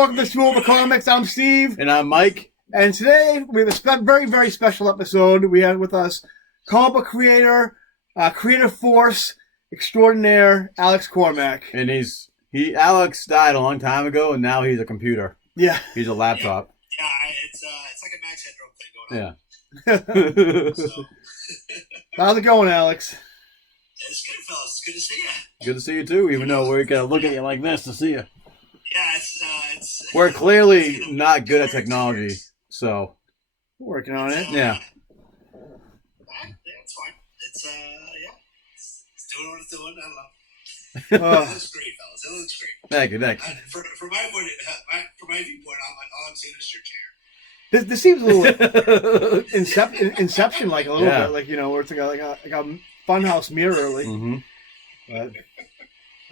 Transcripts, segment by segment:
welcome to School of the Comics. I'm Steve. And I'm Mike. And today we have a very, very special episode. We have with us comic book creator, creative force extraordinaire, Alex Cormack. And Alex died a long time ago, and now he's a computer. Yeah. He's a laptop. Yeah, it's like a Max Headroom thing going on. Yeah. So. How's it going, Alex? It's good, fellas. It's good to see you. Good to see you, too, even though we gotta look at you like this to see you. Yeah, it's We're clearly not good at technology, so. We're working on it. Yeah. It's fine. It's doing what it's doing. I don't know. It looks great, fellas. It looks great. Thank you. From my viewpoint, all I'm seeing is your chair. This seems a little Inception-like a little Yeah. bit, like, you know, where it's like a funhouse mirror. Like. Mm-hmm.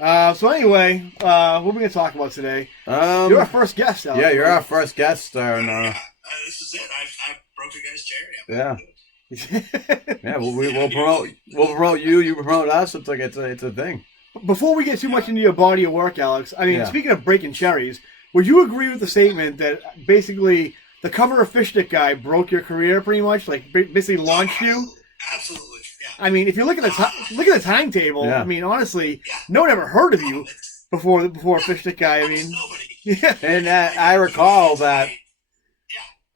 So anyway, what are we going to talk about today? You're our first guest, Alex. Yeah, you're our first guest. This is it. I broke your guys' chair. Yeah. Yeah, we'll promote you. You promote us. It's like it's a thing. Before we get too much into your body of work, Alex, I mean, Speaking of breaking cherries, would you agree with the statement that basically the cover of Fish Stick guy broke your career pretty much, like basically launched you? Absolutely. Yeah. I mean, if you look at the timetable, I mean, honestly, no one ever heard of you before Fish Stick guy. I mean, nobody. And I recall that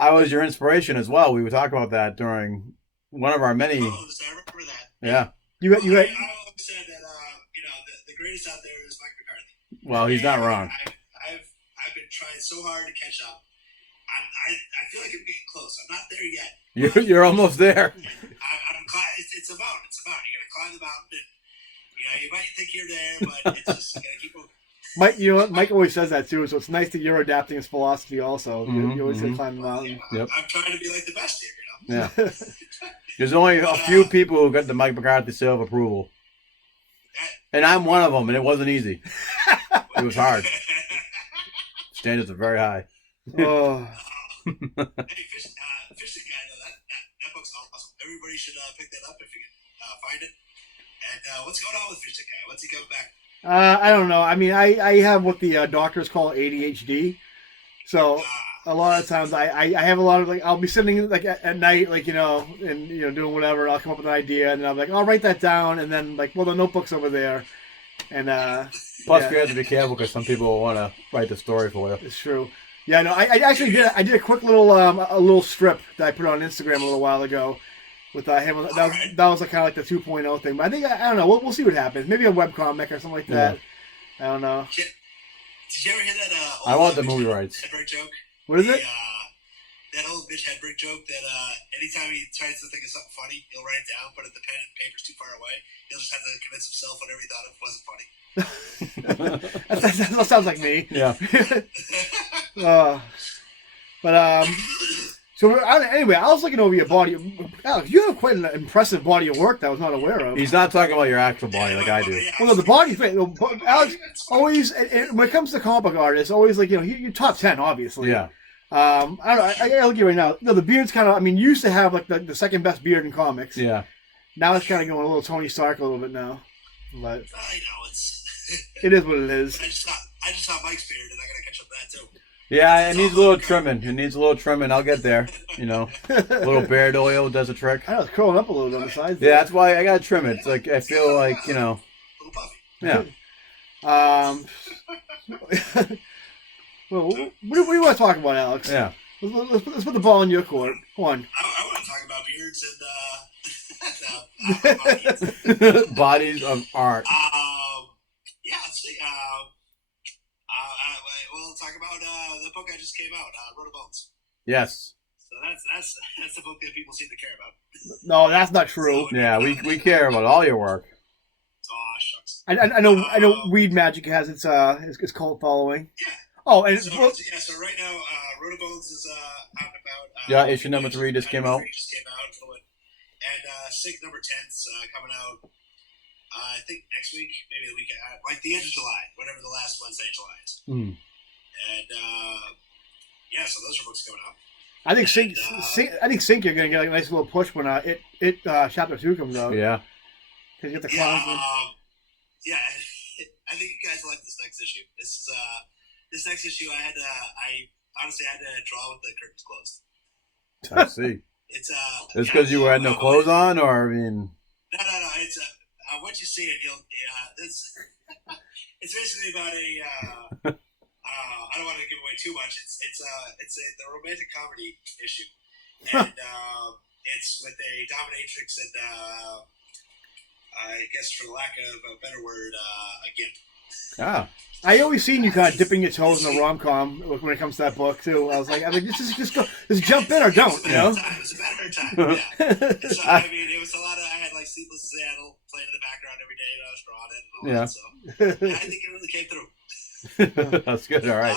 I was your inspiration as well. We would talk about that during one of our many. I remember that. I Yeah. always said that the greatest out there is Mike McCarthy. Well, he's not wrong. I've been trying so hard to catch up. I feel like I'm getting close. I'm not there yet. You're almost there. It's a mountain. You gotta climb the mountain. And, you might think you're there, but it's just you gotta keep moving. Mike, you know what? Mike always says that too, so it's nice that you're adapting his philosophy also. You always say climb the mountain. Yeah, I'm trying to be like the best here, Yeah. There's only a few people who got the Mike McCarthy seal of approval. And I'm one of them, and it wasn't easy. It was hard. Standards are very high. Oh. Hey, Fish Guy, though, that book's awesome. Everybody should pick that up if you can find it. And what's going on with Fish Guy? What's he coming back? I don't know. I mean, I have what the doctors call ADHD. So a lot of times I have a lot of, like, I'll be sitting like at night, like, and doing whatever, and I'll come up with an idea, and then I'm like, I'll write that down, and then like, well, the notebook's over there. And plus we have to be careful because some people will want to write the story for you. It's true. Yeah, no, I actually did. I did a quick little a little strip that I put on Instagram a little while ago with him. That was like, kind of like the 2.0 thing. But I think I don't know. We'll see what happens. Maybe a webcomic or something like that. I don't know. Did you ever hear that? I want the movie rights. Hedrick joke? What is it? That old Mitch Hedrick joke that anytime he tries to think of something funny, he'll write it down, but if the pen and paper's too far away, he'll just have to convince himself whatever he thought of wasn't funny. that sounds like me. Yeah. So anyway, I was looking over your body. Alex, you have quite an impressive body of work that I was not aware of. He's not talking about your actual body like I do. Well, no, the body thing. Alex always, when it comes to comic book artists, always like you're top 10, obviously. Yeah. I don't know. I gotta look at you right now. No, the beard's kind of. I mean, you used to have like the second best beard in comics. Yeah. Now it's kind of going a little Tony Stark a little bit now, but I know it is what it is. I just saw Mike's beard, and I gotta catch up to that too. Yeah, it needs a little trimming. I'll get there. A little beard oil does a trick. I know, it's curling up a little on the sides. Yeah, that's why I gotta trim it. It's like I feel like A little puffy. Yeah. Well, what do you want to talk about, Alex? Yeah. Let's put the ball in your court. Come on. I want to talk about beards and Bodies of art. Yeah, let's see. We'll talk about the book I just came out, Road of Bones. Yes. So that's the book that people seem to care about. No, that's not true. Yeah, we care about all your work. Oh, shucks. I know Weed Magic has its cult following. Yeah. Oh, and so right now, Road of Bones is out and about. Yeah, issue number 3 just came out. And Sync number 10's coming out. I think next week, maybe the weekend, like the end of July, whatever the last Wednesday of July is. Mm. And so those are books coming out. I think Sync you're gonna get like a nice little push when it chapter 2 comes out. Yeah. Because you get the clowns. I think you guys will like this next issue. This is this next issue, I honestly had to draw with the curtains closed. I see. It's because you had no clothes on, or I mean. No. It's once you see it, it's basically about a. I don't want to give away too much. It's the romantic comedy issue, and it's with a dominatrix and I guess for lack of a better word, a gimp. Ah. I always seen you kind of dipping your toes in the rom-com when it comes to that book too. I was like, just jump in or don't, you know? It was a better time. Yeah. So, I mean, it was a lot of. I had like Sleepless Seattle playing in the background every day that I was drawing it and all that. So I think it really came through. That's good. All right.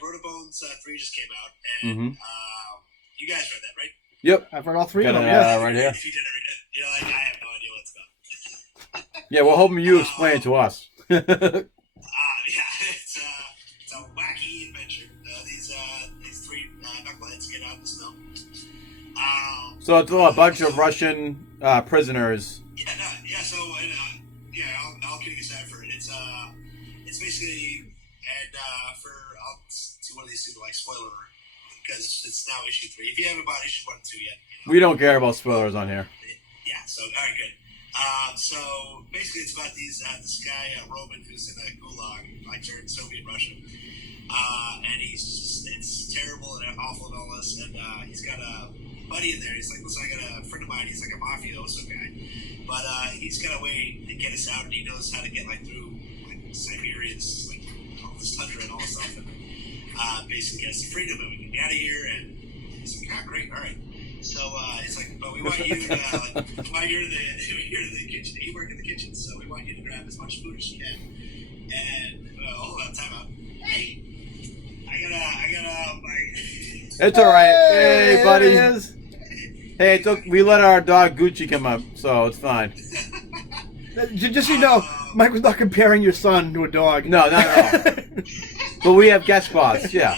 Rotobones 3 just came out, and you guys read that, right? Yep. I've read all 3 of Got them. it, Yeah. right here. If you didn't read it, you're like, I have no idea what it's about. Yeah, we're hoping you explain it to us. Yeah, it's a wacky adventure. These 3 knuckleheads get out in the snow. So it's a bunch of Russian prisoners. So all kidding aside for it, it's basically, and I'll do one of these two like spoiler because it's now issue 3. If you haven't bought issue 1 and 2 yet, We don't care about spoilers on here. Yeah. So all right, good. So basically, it's about this guy Roman who's in a gulag, like during Soviet Russia, and it's terrible and awful and all this, and he's got a buddy in there. He's like, listen, I got a friend of mine. He's like a mafioso guy, but he's got a way to get us out, and he knows how to get like through like Siberia, like all this tundra and all this stuff, and basically get us to freedom, and we can get out of here. And he's like, ah, great, all right. So it's like, but we want you to while you're in the kitchen, you work in the kitchen, so we want you to grab as much food as you can. And hold on, time out. Hey, I gotta. It's all right. Hey, buddy. There it is. Hey, we let our dog Gucci come up, so it's fine. Just so you know, Mike was not comparing your son to a dog. No, not at all. But we have guest spots, yeah.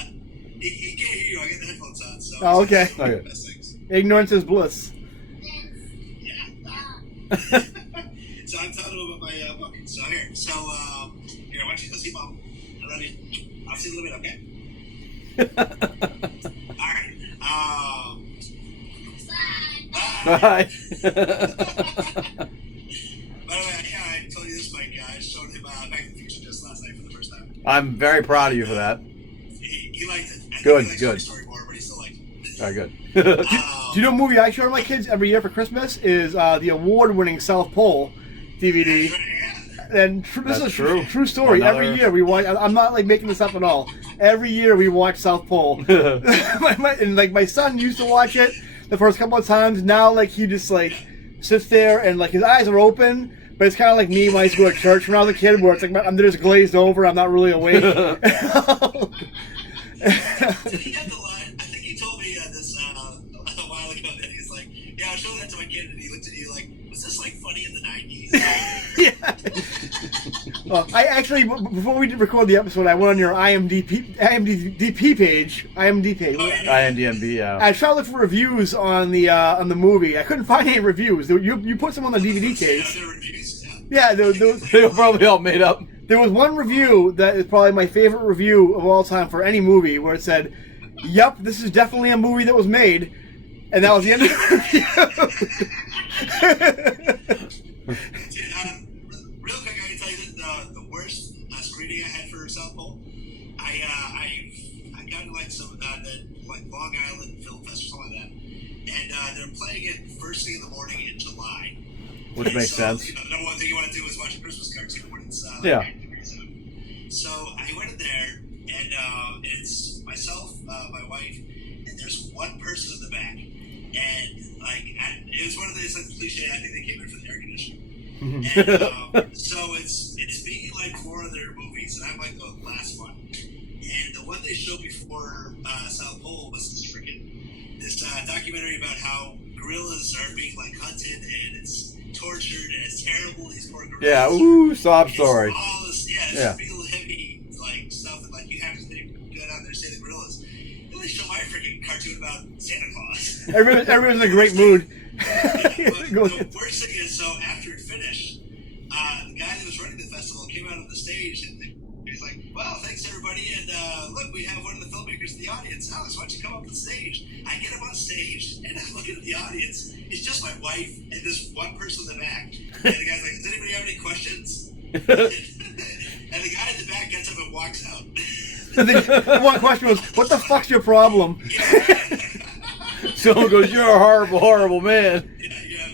He can't hear you. I got the headphones on, so. Oh, okay. Okay. Best things. Ignorance is bliss. Yeah. So I'm telling him about my book. So here, why don't you go see Mom? I'll see you in a little bit, okay? All right. Bye. By the way, I told you this, Mike. I showed him Back to the Future just last night for the first time. I'm very proud of you for that. He liked it. I Good, think he likes good. Toy Story more, but he still liked it. Very good. Do you know a movie I show my kids every year for Christmas is the award-winning South Pole DVD. And this is a true story. Another... Every year we watch. I'm not like making this up at all. Every year we watch South Pole. And like my son used to watch it the first couple of times. Now like he just like sits there and like his eyes are open. But it's kind of like me when I used to go to church when I was a kid, where it's like I'm just glazed over. I'm not really awake. Did he have the line? I think he told me this a while ago that he's like, yeah, I'll show that to my kid, and he looked at you like, was this like funny in the 90s? Yeah. Well, I actually, before we did record the episode, I went on your IMDb page. IMDb, yeah. I tried to look for reviews on the movie. I couldn't find any reviews. You put some on the DVD case. Yeah, they were probably all made up. There was one review that is probably my favorite review of all time for any movie, where it said, "Yep, this is definitely a movie that was made," and that was the end of the review. Real quick, I can tell you that the worst screening I had for South Pole, I got to like some like Long Island Film Fest or something like that, and they're playing it first thing in the morning in July. Which makes sense. The number one thing you want to do is watch a Christmas cartoon when it's yeah. Like 90 degrees out. So I went in there, and it's myself, my wife, and there's one person in the back, and like it was one of those like cliche. I think they came in for the air conditioning. And so it's being like 4 other movies, and I'm like the last one. And the one they showed before South Pole was this documentary about how gorillas are being like hunted, and it's tortured, and it's terrible. These poor gorillas. Yeah, ooh, sob story. All this, real heavy like stuff, and like you have to go down there and say the gorillas. And they show my freaking cartoon about Santa Claus. Everyone's in a great mood. The worst thing is, so after it finished, the guy that was running stage. And he's like, well, thanks everybody, and look, we have one of the filmmakers in the audience. Alex, why don't you come up on stage? I get him on stage, and I'm looking at the audience. It's just my wife and this one person in the back. And the guy's like, does anybody have any questions? And the guy in the back gets up and walks out. The one question was, what the fuck's your problem? Someone goes, you're a horrible, horrible man.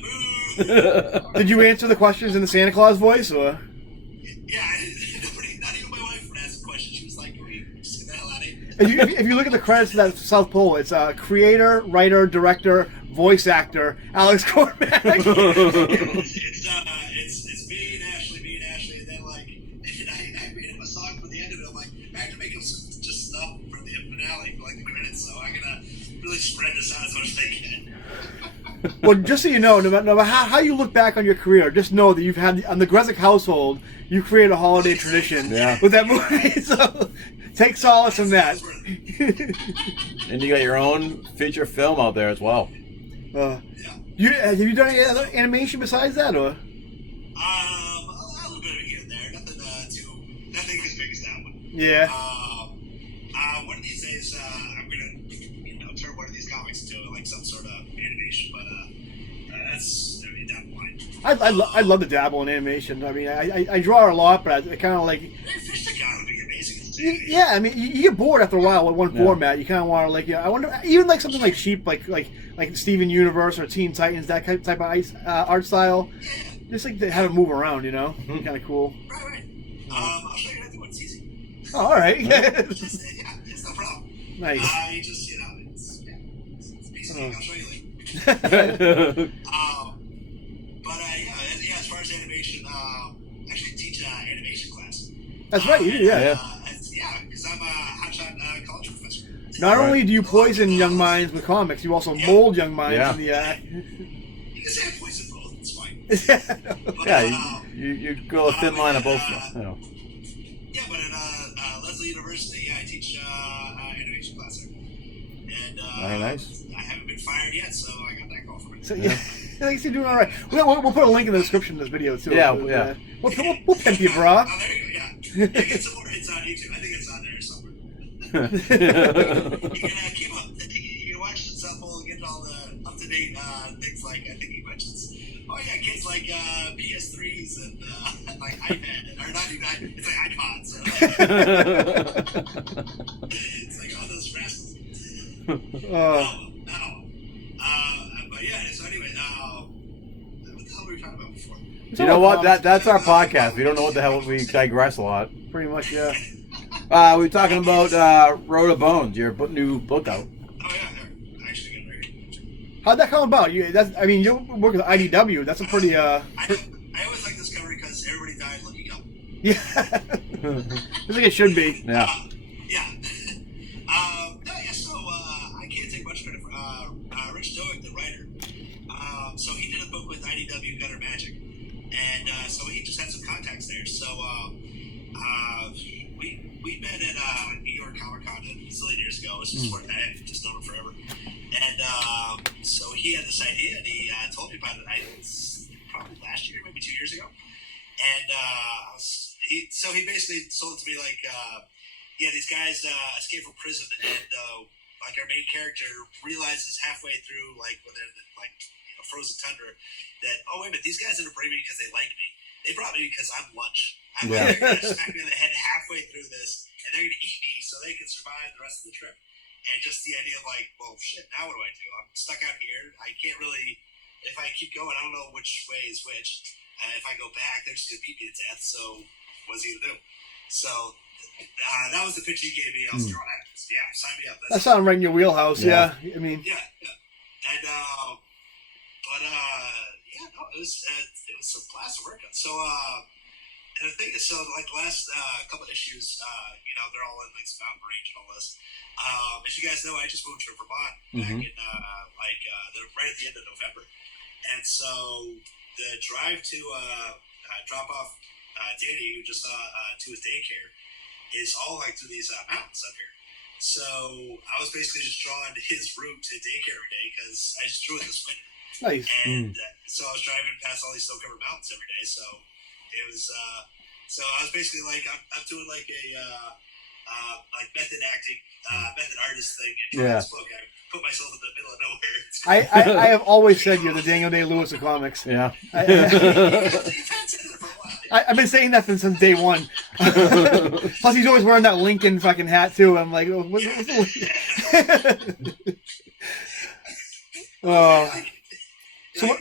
Boo. Did you answer the questions in the Santa Claus voice, or? Yeah, not even my wife would ask a question. She was like, can we just get the hell out of here? If you look at the credits of that South Pole, it's creator, writer, director, voice actor, Alex Cormack. It's me and Ashley, and then like, and I made him a song for the end of it. I'm like, I have to make him just stuff for the finale, for like the credits, so I'm gonna really spread this out as much as I can. Well, just so you know, no matter how you look back on your career, just know that you've had, on the Grezik household, you created a holiday tradition with that movie. So take solace in that. And you got your own feature film out there as well. Have you done any other animation besides that, or? A little bit of it here and there. Nothing as big as that one. Yeah. One of these days, I'm gonna, turn one of these comics into like some sort of animation, but that's down the line. I love to dabble in animation. I mean, I draw a lot, but I kind of like. Fish the guy would be amazing. Yeah, I mean, you get bored after a while with one format. You kind of want to like, I wonder, even like something like Sheep, like Steven Universe or Teen Titans, that type of art style. Just like to have it move around, kind of cool. Right. I'll show you another one. It's easy. Oh, all right. It's no problem. Nice. I just, it's easy. I'll show you later. As far as animation, I actually teach animation class. That's right, you do, yeah. Because I'm a hotshot college professor. Not only do you poison young minds with comics, you also mold young minds in the. You can say I poison both. It's fine. You go a thin line of both. Yeah, but at Leslie University, I teach animation class there. And very nice. I haven't been fired yet, so I got that call from it. So, I think you're doing all right. We'll put a link in the description of this video too. Yeah. We'll pimp you, bro. Oh, there you go. Yeah, get some more hits on YouTube. I think it's on there somewhere. You can keep up. You can watch the South Pole and get all the up-to-date things like I think he mentions. Oh yeah, kids like PS3s and like iPad or not even iPad. It's like iPods. It's like all those rascals. But yeah. So anyway, what the hell were we talking about before? You know what? That's our podcast. We don't know what the hell we digress a lot. Pretty much, yeah. We were talking about Road of Bones, your new book out. Oh yeah, actually getting ready. How'd that come about? You work with IDW. That's a pretty. I always like this cover because everybody died looking up. Yeah. Just like it should be. Yeah. So I can't take much credit for Rich Doig, the writer. So he did a book with IDW Gutter Magic, and so he just had some contacts there. So we met at New York Comic Con a zillion years ago. This was before that. I've just known him forever. And so he had this idea, and he told me about it. Probably last year, maybe 2 years ago. And he basically sold it to me like, these guys escape from prison, and like our main character realizes halfway through, like when they're like frozen tundra, that wait a minute, these guys didn't bring me because they like me. They brought me because I'm lunch. They're going to smack me in the head halfway through this, and they're going to eat me so they can survive the rest of the trip. And just the idea of like, well, shit, now what do I do? I'm stuck out here. I can't really, if I keep going, I don't know which way is which. If I go back, they're just going to beat me to death. So what's he going to do? So that was the pitch he gave me. I was throwing at this. Yeah, sign me up. That sounded right in your wheelhouse. Yeah. I mean. Yeah. And it was some class to work on. So and the thing is, so like the last couple of issues, they're all in like some mountain range and all this. As you guys know, I just moved to Vermont back in they're right at the end of November, and so the drive to drop off Danny, who just to his daycare, is all like through these mountains up here. So I was basically just drawing his route to daycare every day because I just drew it this winter. Nice. And so I was driving past all these snow-covered mountains every day. So it was So I was basically like, I'm doing like a like method acting, method artist thing. And Yeah. this book, I put myself in the middle of nowhere. It's great. I have always said you're the Daniel Day-Lewis of comics. Yeah. You've had said it for a while. I've been saying that since day one. Plus, he's always wearing that Lincoln fucking hat too. I'm like, oh, what's the... So I want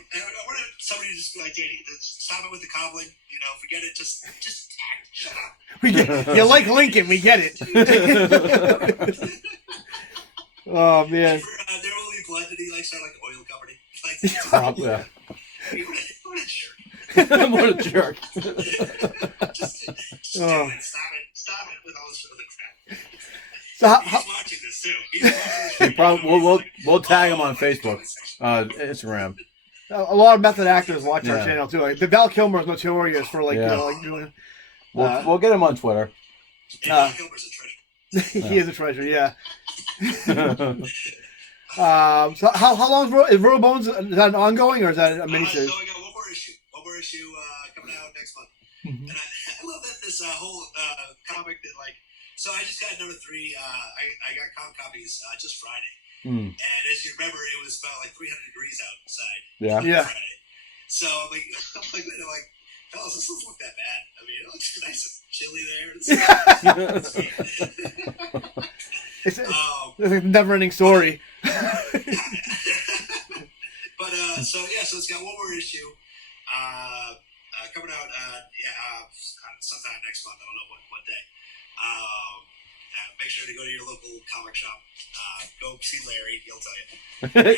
somebody to just be like, Danny, stop it with the cobbling. You know, forget it. Just act. Shut up. You like Lincoln, we get it. Oh man. There will be blood. Did he like start like an oil company? Like, Yeah. what a jerk. What a jerk. Just do it. Stop it with all this other crap. So He's watching this too. He's watching this. He probably, we'll tag him on Facebook, Instagram. a lot of method actors watch our Yeah. channel too. Like, the Val Kilmer is notorious for like, Yeah. you know, like doing. We'll get him on Twitter. And Gilbert's a treasure. He is a treasure, yeah. So how long is Royal Bones? Is that an ongoing or is that a So miniseries? I got one more issue. One more issue coming out next month. Mhm. And I love that this whole comic that like. So I just got number 3. I got comic copies just Friday. Mm. And as you remember, it was about like 300 degrees outside. Yeah. Yeah. Friday. So I'm like, fellas, this doesn't look that bad. I mean, it looks nice and chilly there. It's a never-ending story. But so it's got one more issue coming out. Sometime next month. I don't know what day. Make sure to go to your local comic shop. Go see Larry; he'll tell you. And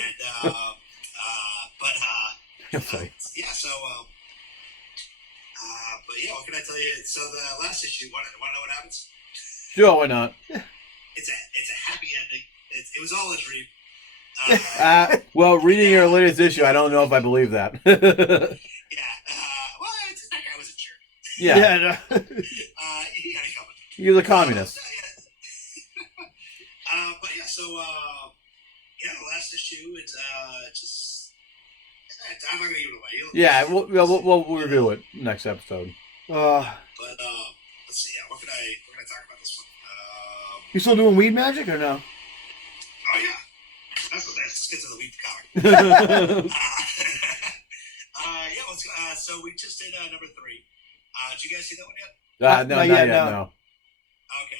He'll tell you. yeah. So but yeah, what can I tell you? So the last issue. Want to know what happens? Sure, why not? It's a happy ending. It was all a dream. Well, reading your latest issue, I don't know if I believe that. Yeah. Well, that guy was a jerk. Yeah. No. He got it coming. He was a communist. But yeah, so the last issue, it's just I'm not gonna give it away. Yeah, we'll review it next episode. Uh, But let's see. What can I talk about this one? you still doing weed magic or no? Oh yeah, that's what that's. Let's get to the weed comic. So we just did number 3. Did you guys see that one yet? No, Not not yet, yet, no. no. Okay.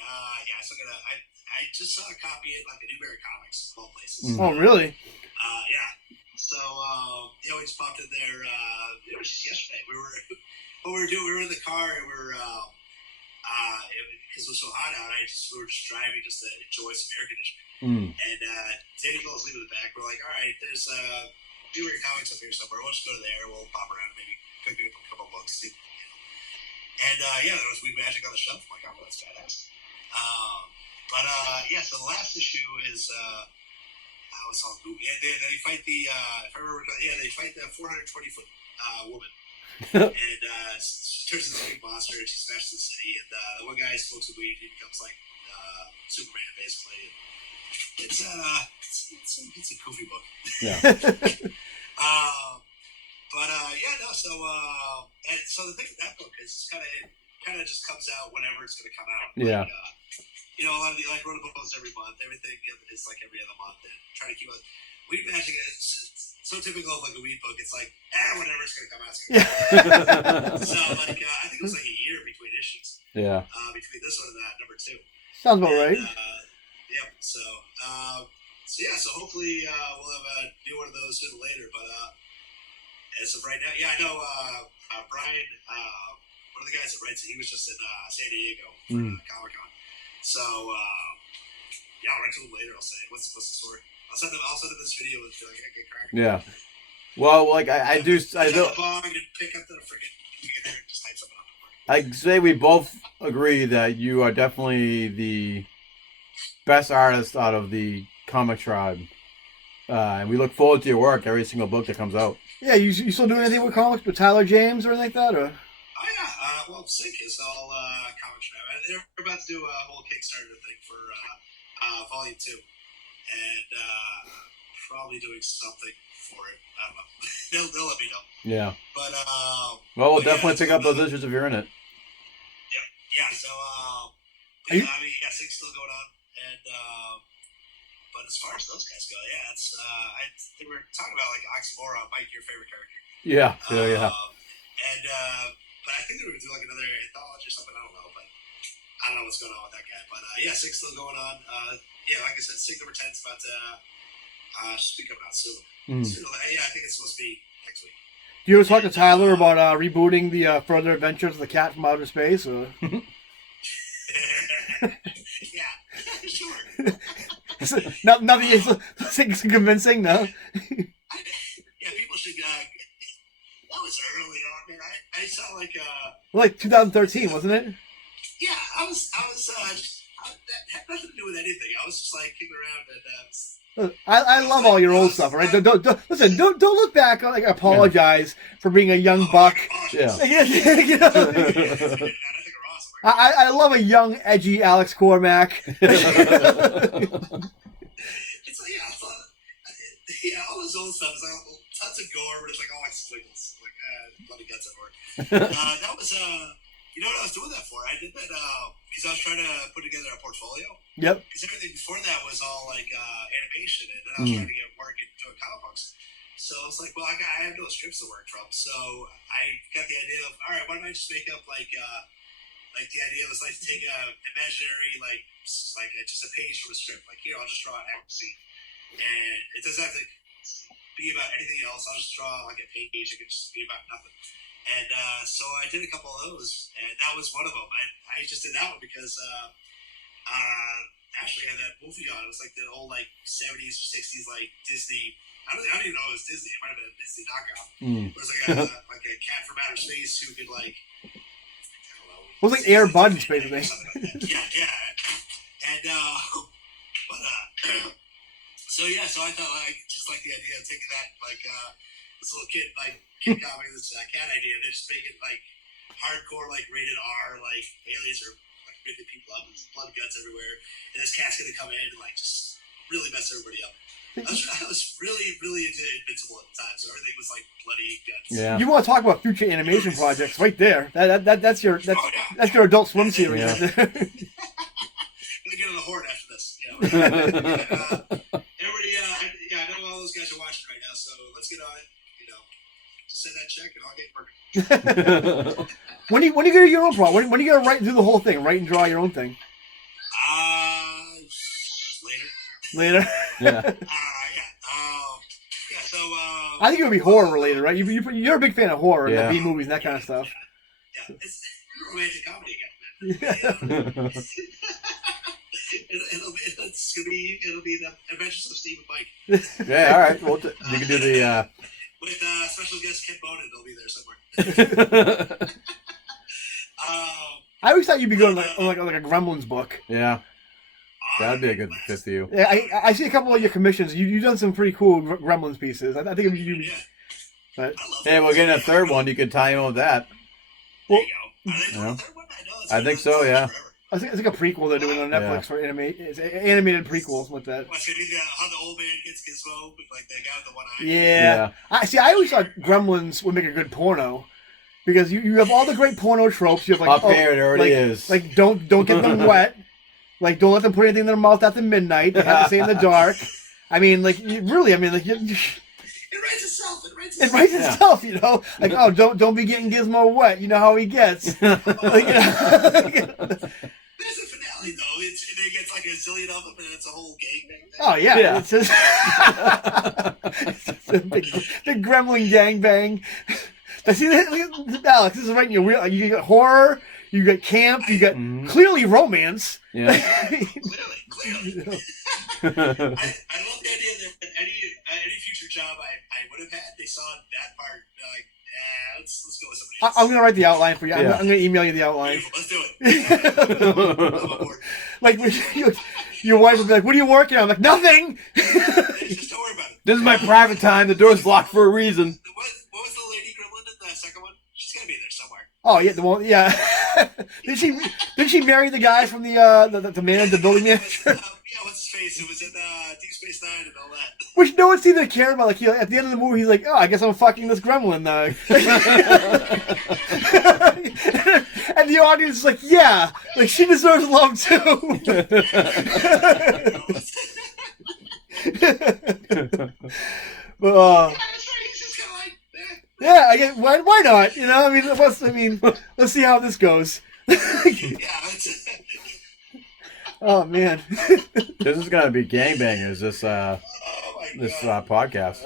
So I just saw a copy at like a Newberry Comics, of all places. Mm. Oh, really? Yeah. So we just popped in there. It was just yesterday. We were in the car and because it was so hot out. We were just driving just to enjoy some air conditioning. Mm. And Danny fell asleep in the back. We're like, all right, there's Newberry Comics up here somewhere. We'll just go there. We'll pop around, maybe pick up a couple books. And there was Weed Magic on the shelf. I'm like, oh, that's badass. So the last issue is it's all goofy. Yeah, they fight the if I remember, they fight the 420-foot woman, and she turns into a big monster and she smashes the city. And the one guy smokes some weed, he becomes like Superman basically. And it's a goofy book. Yeah. So the thing with that book is it kind of just comes out whenever it's going to come out. Yeah. Like, a lot of the wrote a book every month. Everything is like every other month, and trying to keep up. Weed Magic is so typical of like a weed book. It's like whenever it's going to come out. It's gonna come out. So I think it was like a year between issues. Yeah. Between this one and that number 2. Sounds about right. Yeah. So hopefully we'll have a new one of those sooner or later. But as of right now, I know Brian, one of the guys that writes it, he was just in San Diego for Comic Con. So I'll write to him later. I'll say, what's the story? I'll send him this video and be like, hey, get cracking. Yeah. Well, like I do. The bong and pick up the freaking just type something up. I say we both agree that you are definitely the best artist out of the comic tribe, and we look forward to your work. Every single book that comes out. Yeah, you still doing anything with comics with Tyler James or anything like that, or? Oh yeah, Sync is all comic tribe. They're about to do a whole Kickstarter thing for Volume 2, and probably doing something for it. I don't know. They'll let me know. Yeah. But well, we'll definitely pick up those issues if you're in it. yeah, so Are you- yeah, I mean, yeah, Sig's still going on, and but as far as those guys go, yeah, it's they were talking about like Oxymoron, Mike, your favorite character. Yeah, yeah. And but I think they were doing like another anthology or something. I don't know, but I don't know what's going on with that guy. But yeah, Sig's still going on. Yeah, like I said, Sig number 10's about to should be coming out soon. Yeah, I think it's supposed to be next week. Do you ever talk to Tyler about rebooting the Further Adventures of the Cat from Outer Space? Or? Yeah, sure. Nothing is convincing, no? Yeah, people should. That was early on, man. I saw Like 2013, wasn't it? Yeah, I was. That had nothing to do with anything. I was just like kicking around and. I love all your old stuff, right? Don't listen. Don't look back and like apologize for being a young buck. Yeah. You know? I love a young, edgy Alex Cormack. It's like, yeah, all this old stuff is like tons of gore, but it's like all like squiggles, like bloody guts everywhere. That was you know what I was doing that for? I did that because I was trying to put together a portfolio. Yep. Because everything before that was all like animation, and then I was trying to get work into comic books. So I was like, well, I have those strips to work from. So I got the idea of, all right, why don't I just make up like the idea was like to take a imaginary like just a page from a strip. Like here, I'll just draw an X scene, and it doesn't have to be about anything else. I'll just draw like a page. It can just be about nothing. And so I did a couple of those, and that was one of them. I just did that one because Ashley had that movie on. It was like the old like 70s or 60s like Disney. I don't even know it was Disney. It might have been a Disney knockoff. It was like a cat from outer space who could like. It was like Air Bud, basically. Yeah. And so yeah, so I thought like just like the idea of taking that like this little kid comic, this cat idea, and then just make it like hardcore, like rated R, like aliens are like ripping people up and blood guts everywhere, and this cat's gonna come in and like just really mess everybody up. I was really into Invincible at the time, so everything was like bloody guts. Yeah. You want to talk about future animation projects right there? That's your Adult Swim series. Yeah. Right there. I'm gonna get on the horn after this. You know. Everybody, I know all those guys are watching right now, so let's get on it. You know, send that check and I'll get working. When are you gonna do your own project? When are you gonna do the whole thing, write and draw your own thing? Later. Yeah. So. I think it would be horror related, right? You're a big fan of horror and B movies and that kind of stuff. Yeah, it's romantic comedy again, man. It'll be the Adventures of Steve and Mike. Yeah, all right. Well, you can do the with special guest Ken Bonin. They'll be there somewhere. I always thought you'd be going like a Gremlins book. Yeah. That'd be a good fit for you. Yeah, I see a couple of your commissions. You've done some pretty cool Gremlins pieces. I think you. Yeah. But, hey, we're getting a third one. You could tie in with that. There you go. Are they doing a third one? I think so. Yeah. I think it's like a prequel they're doing on Netflix for animated prequels with that. What's gonna be how the old man gets Gizmo with like the guy with the one eye? Yeah. I always thought Gremlins would make a good porno. Because you have all the great porno tropes. You have like up here it already is. Like don't get them wet. Like don't let them put anything in their mouth after midnight. They have to stay in the dark. I mean, like really. I mean, like it writes itself. It writes itself. You know, like oh, don't be getting Gizmo wet. You know how he gets. Like, there's a finale though. It gets like a zillion of them, and it's a whole gangbang thing. Oh yeah. It's just, it's just a big gremlin gangbang. See, Alex, this is right in your wheel. You got horror, you got camp, you got clearly romance. Yeah. Clearly. I love the idea that any future job I would have had, they saw that part. They're like, let's go with somebody else. I'm going to write the outline for you. Yeah. I'm going to email you the outline. Beautiful. Let's do it. I'm on board. Like, your wife will be like, what are you working on? I'm like, nothing. Just don't worry about it. This is my private time. The door's locked for a reason. What was the lady gremlin in the second one? She's got to be there somewhere. Oh yeah, the one. Yeah. did she marry the guy from the man, the building manager? Yeah, what's his face? It was in Deep Space Nine and all that. Which no one seemed to care about. Like at the end of the movie, he's like, "Oh, I guess I'm fucking this gremlin." And the audience is like, "Yeah, like she deserves love too." But Yeah, that's right. He's just kind of like, yeah, I guess why not? You know, I mean, let's see how this goes. yeah, that's it. Oh man. This is gonna be gangbangers. This Oh my this god. podcast.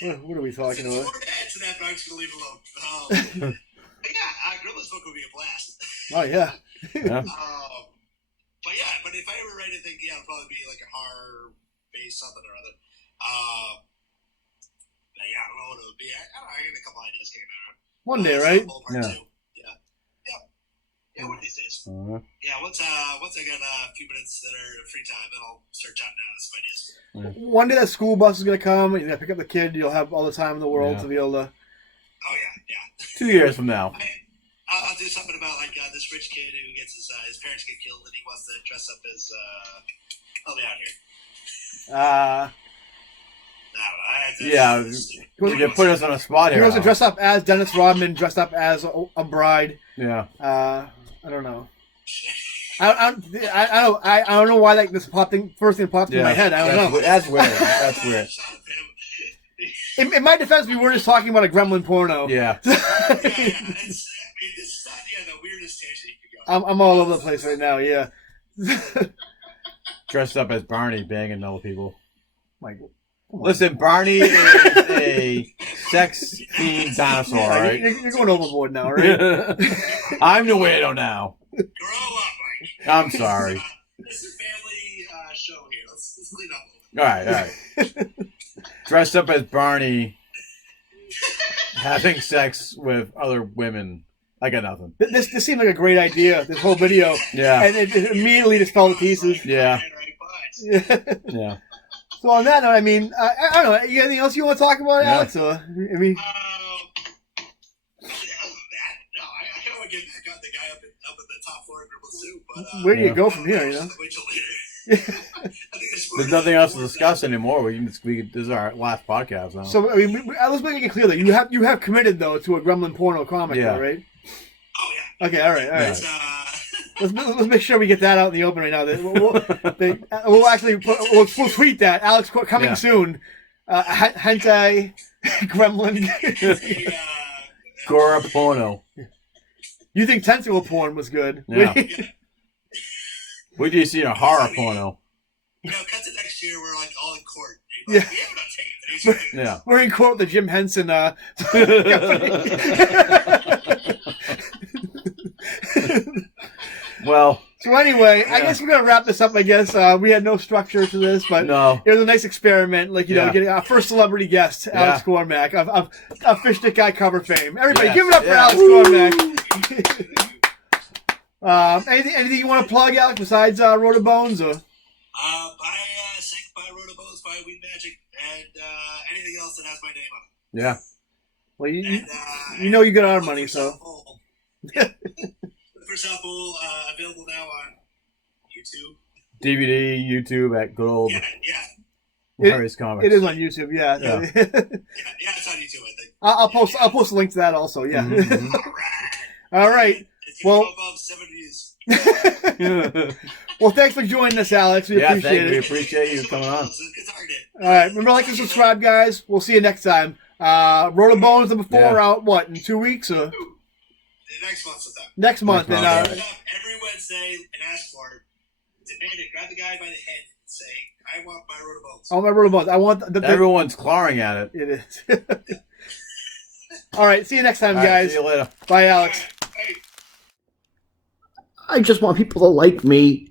Yeah, What are we talking There's about? more to add to that, but I'm just gonna leave it alone. But yeah, Gremlins book would be a blast. Oh yeah. Yeah. But yeah, but if I ever write anything, yeah, it'll probably be like a horror-based something or other. But yeah, I don't know what it would be. I don't know. I got a couple ideas came out. One day, right? Yeah. Yeah, one of these days. Uh-huh. Yeah, once I got a few minutes that are free time, then I'll start jotting down some ideas. One day that school bus is gonna come. You're gonna pick up the kid. You'll have all the time in the world Yeah. to be able to. Oh yeah. 2 years from now. I'll do something about like this rich kid who gets his parents get killed and he wants to dress up as help me out here. Yeah, you put us on a spot He here. wants to dress up as Dennis Rodman, dressed up as a bride. Yeah. I don't know. I don't know why like this first thing popped in my head. I don't know. That's weird. That's weird. In my defense, we were just talking about a gremlin porno. Yeah. It's not the weirdest tangent you could go. I'm all over the place right now. Yeah. Dressed up as Barney, banging other people. Michael. Listen, Barney is a sex-themed dinosaur, all right? You're going overboard now, right? I'm the weirdo now. Grow up, Mike. I'm sorry. This is a family show here. Let's clean up All right. Dressed up as Barney, having sex with other women. I got nothing. This seemed like a great idea. This whole video. Yeah. And it immediately just fell to pieces. Yeah. Yeah. Yeah. So on that note, I mean, I don't know. You got anything else you want to talk about, Yeah. Alex? Or, I mean, No, I kind of want to get back on the guy up at the top floor of Gremlins too, but where do you go from here? You know. wait till later. I think There's nothing else to discuss anymore. This is our last podcast now. So I mean, let's make it clear that you have committed though to a Gremlin porno comic, Yeah. though, right? Oh yeah. Okay, all right. It's, Let's make sure we get that out in the open right now. We'll actually we'll tweet that Alex coming soon. Hentai Gremlin. Gora porno. You think tentacle porn was good? Yeah. Where do you see a horror porno? cut to next year. We're like all in court. Yeah. We have not taken it. Yeah. We're in court with the Jim Henson. Well. So anyway, I guess we're gonna wrap this up. I guess we had no structure to this, but No. it was a nice experiment. Like know, Yeah. getting our first celebrity guest, Alex Cormack of Fish Stick Guy cover fame. Everybody, Yes. give it up for Yeah. Alex Cormack. Anything you want to plug, Alex, besides Rotobones or? Buy Sync, buy Rotobones, buy Weed Magic, and anything else that has my name on it. Yeah. Well, And, you know you got our money, so. For example, available now on YouTube. DVD, YouTube at good old Yeah. Cherries Comics. It is on YouTube, yeah. Yeah. Yeah, it's on YouTube, I think. I'll post a link to that also, yeah. Mhm. All right. All right. It's Well- above 70s. Well, thanks for joining us, Alex. We appreciate We it. appreciate you coming on. Good talking to you. All right. Remember, like and subscribe, guys. We'll see you next time. Rotobones number 4 Yeah. out, what, in 2 weeks? Or Next month sometime. next month. Next And, month, Get up every Wednesday and ask for it. Demand it. Grab the guy by the head and say, I want my Rotobones. oh, my Rotobones. I want the Everyone's clawing at it. It is. All right. See you next time, All right, guys. see you later. Bye, Alex. Hey. I just want people to like me.